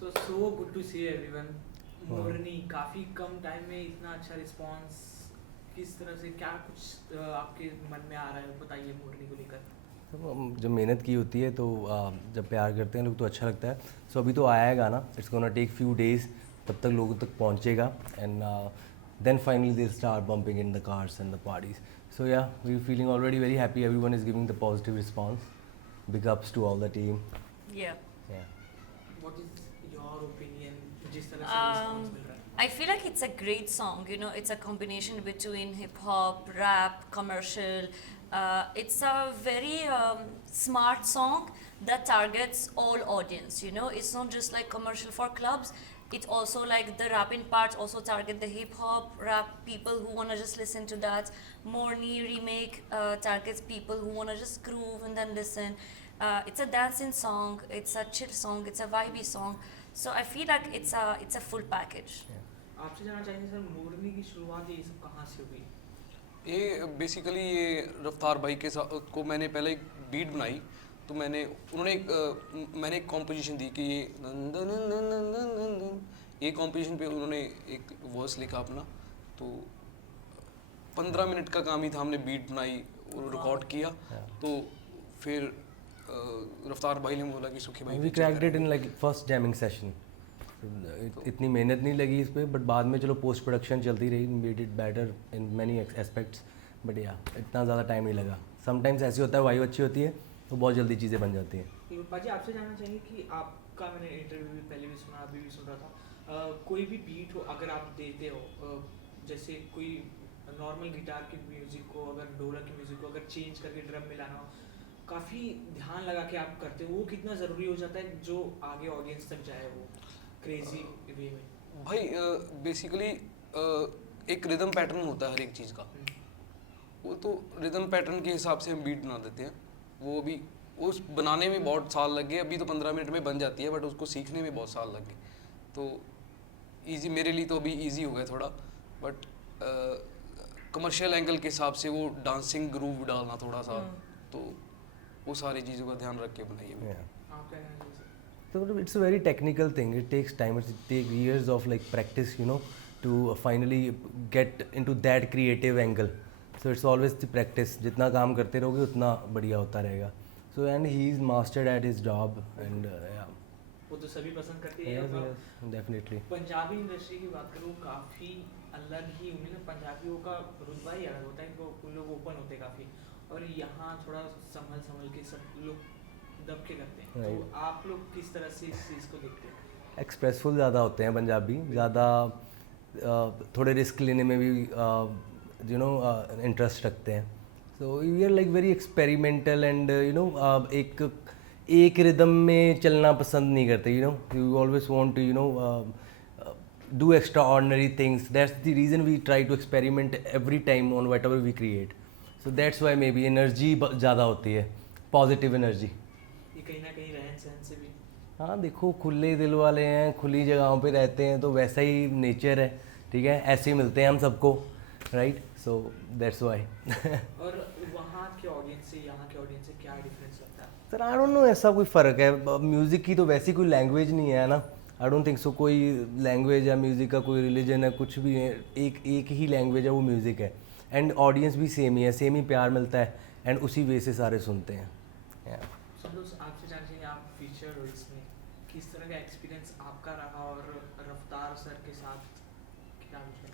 So good to see everyone. हाँ। मोरनी काफ़ी कम time में इतना अच्छा रिस्पांस, किस तरह से क्या कुछ आपके मन में आ रहा है, बताइए मोरनी को लेकर। तो जब मेहनत की होती है तो जब प्यार करते हैं लोग तो अच्छा लगता है. सो अभी तो आया है गाना, it's gonna take few days, तब तक लोगों तक पहुंचेगा. And then finally they start bumping in the cars and the parties. So yeah we feeling already very happy, everyone is giving the positive response. Big ups to all the team. Yeah. What is your opinion जिस तरह से response मिल रहा है? I feel like it's a great song. You know, it's a combination between hip hop, rap, commercial. It's a very smart song that targets all audience. You know, it's not just like commercial for clubs. It also like the rapping parts also target the hip hop rap people who wanna just listen to that. Morni remake targets people who wanna just groove and then listen. It's a dancing song. It's a chill song. It's a vibey song. So I feel like it's a full package. आपसे जानना चाहेंगे sir, मोरनी की शुरुआत ये सब कहाँ से हुई? ये बेसिकली ये रफ्तार भाई के साथ को मैंने पहले एक बीट बनाई, तो मैंने एक कॉम्पोजिशन दी कि ये नन दन नन नन नन नन नन, ये कॉम्पोजिशन पे उन्होंने एक वर्स लिखा अपना. तो 15 मिनट का काम ही था, हमने बीट बनाई और रिकॉर्ड किया. तो फिर रफ्तार भाई ने बोला कि सुखी भाई we cracked it in like first jamming session. इतनी मेहनत नहीं लगी इस पर, बट बाद में चलो पोस्ट प्रोडक्शन चलती रही, made it better in many aspects. But या इतना ज़्यादा टाइम नहीं लगा. समटाइम्स ऐसे होता है, वाइब अच्छी होती है तो बहुत जल्दी चीज़ें बन जाती हैं. पाजी आपसे जानना चाहिए कि आपका मैंने इंटरव्यू भी पहले भी सुना, अभी भी सुन रहा था, कोई भी बीट हो अगर आप देते हो, जैसे कोई नॉर्मल गिटार की म्यूज़िक को, अगर ढोलक की म्यूज़िक को अगर चेंज करके ड्रम मिलाना हो, काफ़ी ध्यान लगा के आप करते हो, वो कितना ज़रूरी हो जाता है जो आगे ऑडियंस तक जाए वो क्रेजी वे में? भाई बेसिकली एक रिदम पैटर्न होता है हर एक चीज़ का. वो तो रिदम पैटर्न के हिसाब से हम बीट बना देते हैं. वो अभी उस बनाने में बहुत साल लग गए. अभी तो 15 मिनट में बन जाती है, बट उसको सीखने में बहुत साल लग गए. तो इजी मेरे लिए तो अभी इजी हो गया थोड़ा. बट कमर्शियल एंगल के हिसाब से वो डांसिंग ग्रूव डालना थोड़ा सा, तो वो सारी चीज़ों का ध्यान रख के बनाइए. आप क्या कहना चाहिए sir? So it's a very technical thing. It takes time. It takes years of like practice, you know, to finally get into that creative angle. So it's always the practice. जितना काम करते रहोगे उतना बढ़िया होता रहेगा. So and he's mastered at his job and yeah. वो तो सभी पसंद करते हैं. Yes, yes, definitely. Punjabi industry की बात करूँ, काफ़ी अलग ही उन्हें ना, पंजाबियों का रुतबा ही अलग होता है. उन लोग ओपन होते हैं काफ़ी, और यहाँ थोड़ा संभल के सब लोग दब के करते हैं. तो आप लोग किस तरह से इस चीज़ को देखते हैं? एक्सप्रेसफुल ज़्यादा होते हैं पंजाबी, ज़्यादा थोड़े रिस्क लेने में भी यू नो इंटरेस्ट रखते हैं. So we are like very experimental and you know एक रिदम में चलना पसंद नहीं करते. You know you always want to you know do extraordinary things. That's the reason we try to experiment every time on whatever we create. So that's why maybe energy ज़्यादा होती है, positive energy. ये कहीं ना कहीं रहन सहन से भी. हाँ देखो, खुले दिल वाले हैं, खुली जगहों पे रहते हैं, तो वैसा ही नेचर है. ठीक है, ऐसे ही मिलते हैं हम सबको, राइट. So that's Y. और वहाँ के ऑडियंस से यहाँ के ऑडियंस से क्या डिफरेंस लगता है? सर आई डोंट नो, ऐसा कोई फ़र्क है. म्यूज़िक की तो वैसी कोई लैंग्वेज नहीं है ना. आई डोंट थिंक सो कोई लैंग्वेज है म्यूज़िक का, कोई रिलीजन है, कुछ भी है. एक ही लैंग्वेज है, वो म्यूज़िक है. एंड ऑडियंस भी सेम ही है, सेम ही प्यार मिलता है, एंड उसी वे से सारे सुनते हैं. आपसे जानना चाहिए, आप फीचर हो इसमें, किस तरह का एक्सपीरियंस आपका रहा, और रफ्तार सर के साथ क्या विचार?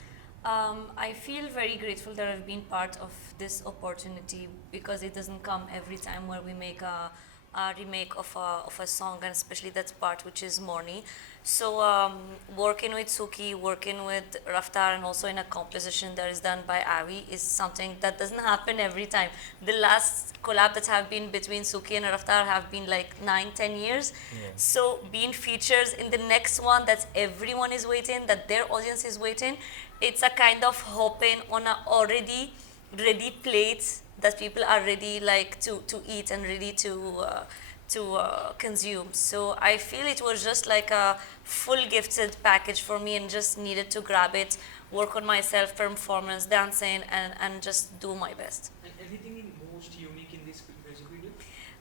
I feel very grateful that I've been part of this opportunity because it doesn't come every time where we make a remake of a song, and especially that part which is Morni. So working with Suki, working with Raftar, and also in a composition that is done by Avi is something that doesn't happen every time. The last collab that have been between Suki and Raftar have been like 9-10 years. Yeah. So being features in the next one that everyone is waiting, that their audience is waiting, it's a kind of hopping on a already ready plate that people are ready like to eat and ready to consume. So I feel it was just like a full gifted package for me, and just needed to grab it, work on myself, performance, dancing, and just do my best. And anything most unique in this music video?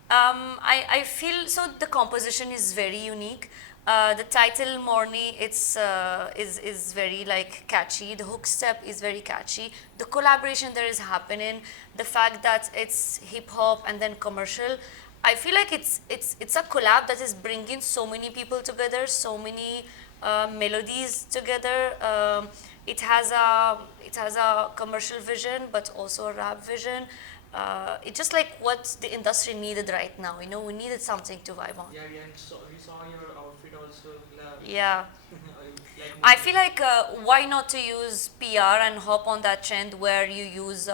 I feel so the composition is very unique. The title Morni, is very like catchy. The hook step is very catchy. The collaboration there is happening, the fact that it's hip hop and then commercial, I feel like it's a collab that is bringing so many people together, so many melodies together. It has a commercial vision, but also a rap vision. It's just like what the industry needed right now. You know, we needed something to vibe on. Yeah, and so we saw your outfit also. Yeah. Like I feel like why not to use PR and hop on that trend where you use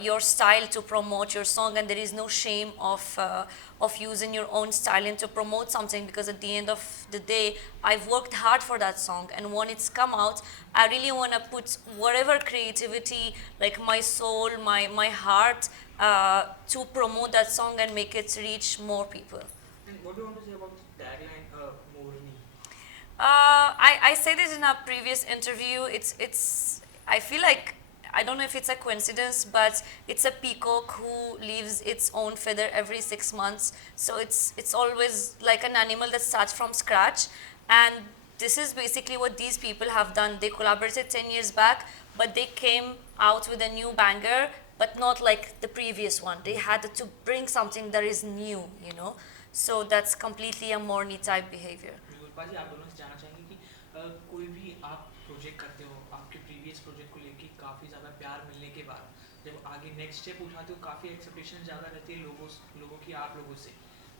your style to promote your song, and there is no shame of using your own styling to promote something, because at the end of the day, I've worked hard for that song, and when it's come out, I really want to put whatever creativity, like my soul, my heart, to promote that song and make it reach more people. And what do you want to say about the tagline, Morni? I said it in a previous interview. I feel like, I don't know if it's a coincidence, but it's a peacock who leaves its own feather every 6 months. So it's always like an animal that starts from scratch. And this is basically what these people have done. They collaborated 10 years back, but they came out with a new banger, but not like the previous one. They had to bring something that is new, you know. So that's completely a Morni type behavior. बिल्कुल पाजी, आप दोनों से जानना चाहेंगे कि कोई भी आप प्रोजेक्ट करते हो, आपके प्रीवियस प्रोजेक्ट को लेके काफ़ी ज़्यादा प्यार मिलने के बाद जब आगे नेक्स्ट स्टेप उठाते हो, काफ़ी एक्सपेक्टेशन ज़्यादा रहती है लोगों की, आप लोगों से,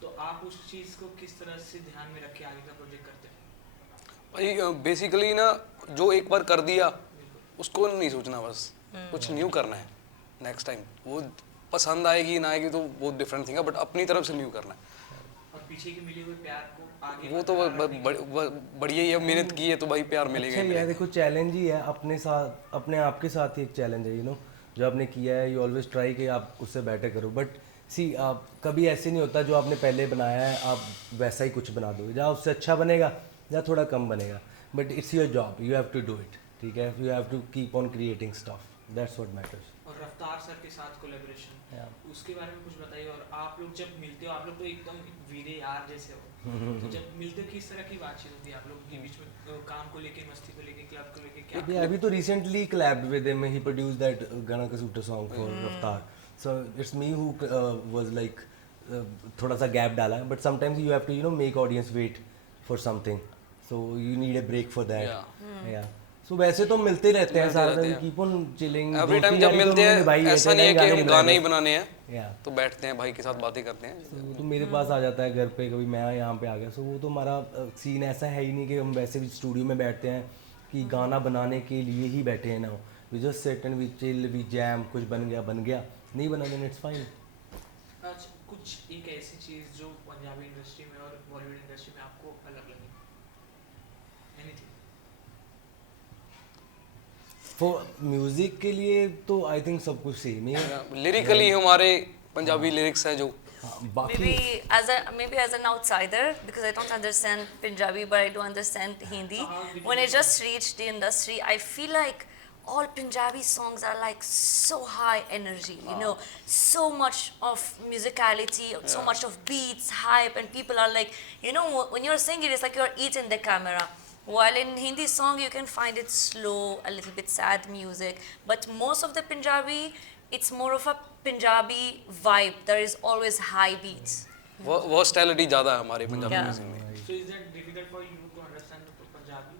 तो आप उस चीज़ को किस तरह से ध्यान में रख के आगे का प्रोजेक्ट करते हो? भाई बेसिकली ना, जो एक बार कर दिया उसको नहीं सोचना, बस कुछ न्यू करना है नेक्स्ट टाइम। वो पसंद आएगी ना आएगी तो बहुत डिफरेंट थिंग है, बट अपनी तरफ से न्यू करना है। और पीछे के मिले हुए प्यार को आगे वो तो बढ़िया ही है, मेहनत की है तो भाई प्यार मिलेगा अच्छा ही ही है, मिलेगा। देखो चैलेंज ही है अपने साथ, अपने आप के साथ ही एक चैलेंज है, यू नो, जो आपने किया है, यू ऑलवेज ट्राई कि आप उससे बेटर करो। बट सी आप कभी ऐसे नहीं होता जो आपने पहले बनाया है आप वैसा ही कुछ बना दोगे, जहाँ उससे अच्छा बनेगा या थोड़ा कम बनेगा, but it's your job, you have to do it, ठीक है, you have to keep on creating stuff, that's what matters. और रफ्तार सर के साथ कोलैबोरेशन, उसके बारे में कुछ बताइए। और आप लोग जब मिलते हो, आप लोग तो एकदम वीरे यार जैसे हो, तो जब मिलते हो किस तरह की बातचीत होती है आप लोग के बीच में, काम को लेके, मस्ती को लेके, क्लब को लेके, क्या? अभी तो recently collabed with him, he produced that Gana Kasuta song for Raftar, so it's me who was like थोड़ा सा गैप डाला, but sometimes you have to, you know, make audience wait for something, so you need a break for that, yeah. So वैसे तो मिलते रहते हैं सारा दिन, keep on chilling, every time जब मिलते हैं ऐसा नहीं है कि हम गाने ही बनाने हैं, तो बैठते हैं भाई के साथ बातें करते हैं। वो तो मेरे पास आ जाता है घर पे, कभी मैं यहाँ पे आ गया, सो वो तो हमारा सीन ऐसा है ही नहीं कि हम वैसे भी स्टूडियो में बैठते हैं कि गाना बनाने के लिए ही बैठे हैं ना, we just sit and we chill, we jam, कुछ बन गया, नहीं बना देन इट्स फाइन। अच्छा, कुछ एक ऐसी चीज़ जो पंजाबी इंडस्ट्री में और बॉलीवुड इंडस्ट्री में आपको अलग लगे, एनीथिंग? फॉर म्यूजिक के लिए तो आई थिंक सब कुछ सेम ही है, लिरिकली हमारे पंजाबी लिरिक्स है जो बाकी Maybe as an outsider, because I don't understand Punjabi, but I do understand Hindi. When I just reached the industry, I feel like all Punjabi songs are like so high energy, you know, so much of musicality, so much of beats, hype, and people are like, you know, when you're singing, it's like you're eating the camera. While in Hindi song, you can find it slow, a little bit sad music, but most of the Punjabi, it's more of a Punjabi vibe. There is always high beats. Versatility ज़्यादा है हमारे Punjabi Yeah. Music में। So is that difficult for you to understand the Punjabi?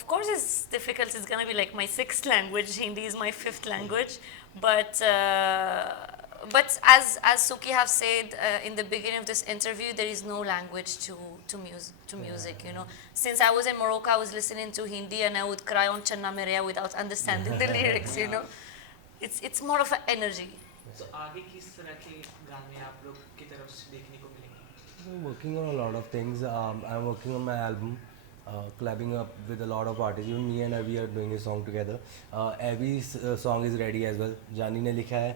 Of course, it's difficult. It's gonna be like my 6th language. Hindi is my 5th language. But as Suki have said in the beginning of this interview, there is no language to music. You know, since I was in Morocco, I was listening to Hindi and I would cry on Channa Merea without understanding the lyrics. You know, it's more of an energy. So आगे किस तरह के गाने आप लोग की तरफ से देखने को मिलेंगे? I'm working on a lot of things. I'm working on my album, collabing up with a lot of artists. Even me and Avi are doing a song together. Avi's song is ready as well. Jani ने लिखा है,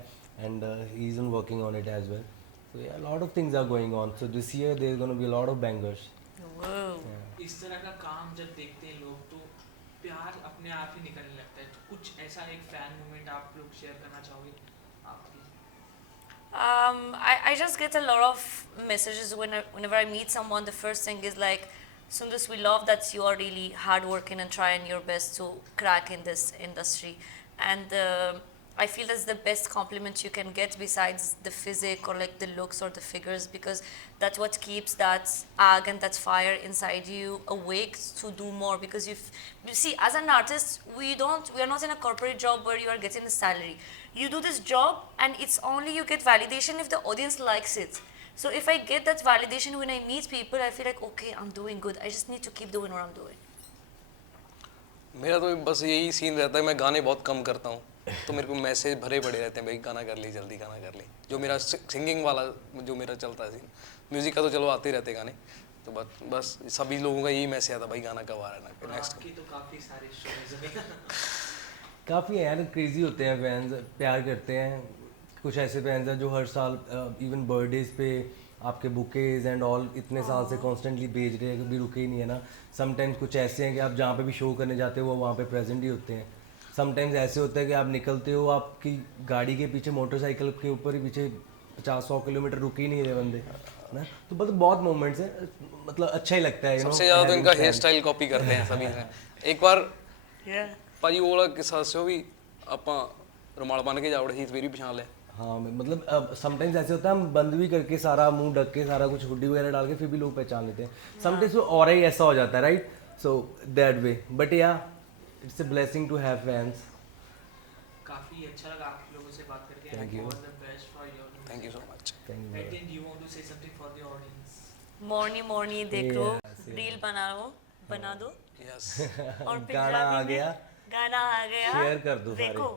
and he's working on it as well. So yeah, a lot of things are going on. So this year there's going to be a lot of bangers. Whoa. इस तरह का काम जब देखते हैं लोग तो प्यार अपने आप ही निकलने लगता है। तो कुछ ऐसा एक फैन मोमेंट आप लोग शेयर करना चाहोगे आपकी? I just get a lot of messages whenever I meet someone. The first thing is like, Sundus, we love that you are really hardworking and trying your best to crack in this industry. And I feel that's the best compliment you can get besides the physique or like the looks or the figures, because that's what keeps that ag and that fire inside you awake to do more. Because you see, as an artist, we are not in a corporate job where you are getting a salary. You do this job and it's only you get validation if the audience likes it. So if I get that validation when I meet people, I feel like, okay, I'm doing good. I just need to keep doing what I'm doing. मेरा तो बस यही scene रहता है, मैं गाने बहुत कम करता हूँ, तो मेरे को मैसेज भरे पड़े रहते हैं, भाई गाना कर ली, जल्दी गाना कर ली। जो मेरा सिंगिंग वाला जो मेरा चलता है सीन, म्यूज़िक का तो चलो आते रहते गाने, तो बस सभी लोगों का यही मैसेज आता, भाई गाना कब आ रहा है नेक्स्ट। आपकी तो काफ़ी सारे शोज हैं। काफ़ी यार क्रेजी होते हैं फैंस, प्यार करते हैं। कुछ ऐसे फैंस हैं जो हर साल इवन बर्थडेज पे आपके बुकेज एंड ऑल इतने साल से कॉन्स्टेंटली भेज रहे हैं, कभी रुके ही नहीं है ना। समटाइम्स कुछ ऐसे हैं कि आप जहाँ पे भी शो करने जाते हो वो वहाँ पे प्रेजेंट ही होते हैं। समटाइम्स ऐसे होता है कि आप निकलते हो, आपकी गाड़ी के पीछे, मोटरसाइकिल के ऊपर ही पीछे 50-100 किलोमीटर रुक ही नहीं रहे बंदे ना। तो मतलब बहुत मोमेंट्स हैं, मतलब अच्छा ही लगता है। सबसे ज़्यादा तो इनका हेयर स्टाइल कॉपी करते हैं सभी ने। एक बार ਭਾਜੀ ਉਹ ਵਾਲਾ ਕਿੱਸਾ ਦੱਸਿਓ ਵੀ ਆਪਾਂ रुमाल बन के जावड़े ही मेरी पछाण ले। हाँ मतलब समटाइम्स ऐसे होता है हम बंद भी करके सारा मुंह ढक के सारा कुछ हुडी वगैरह डाल के फिर भी लोग पहचान लेते हैं। समटाइम्स वो और ही ऐसा हो जाता है, right? So that way, but yeah it's a blessing to have fans. काफ़ी अच्छा लगा आप लोगों से बात करके। Thank you. All the best for your music. Thank you so much. Thank I you. think you want to say something for the audience. Morni देखो, Yes, reel बना दो यस और गाना आ पंजाबी में गया, गाना आ गया, शेयर कर दो देखो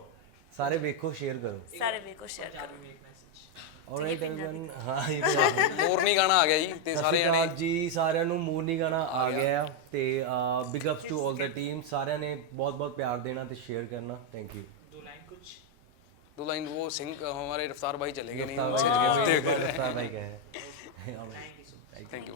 सारे वेखो, शेयर करो। सारे वे को शेयर पंजाबी करो। में एक मैसेज। ऑलराइट एवरीवन, हाँ ये तो ਮੋਰਨੀ ਗਾਣਾ ਆ ਗਿਆ ਜੀ ਤੇ ਸਾਰੇ ਜਣੇ ਸਤਿ ਜੀ ਸਾਰਿਆਂ ਨੂੰ। ਮੂਰਨੀ ਗਾਣਾ ਆ ਗਿਆ ਤੇ big ups to all the team. ਸਾਰਿਆਂ ਨੇ ਬਹੁਤ ਬਹੁਤ ਪਿਆਰ ਦੇਣਾ ਤੇ ਸ਼ੇਅਰ ਕਰਨਾ। Thank you. दो लाइन कुछ। दो लाइन वो सिंह हमारे रफ्तार भाई चले गए नहीं रफ्तार उनसे भाई जवाब दे रफ्तार भाई का है। Thank you so much. Thank you.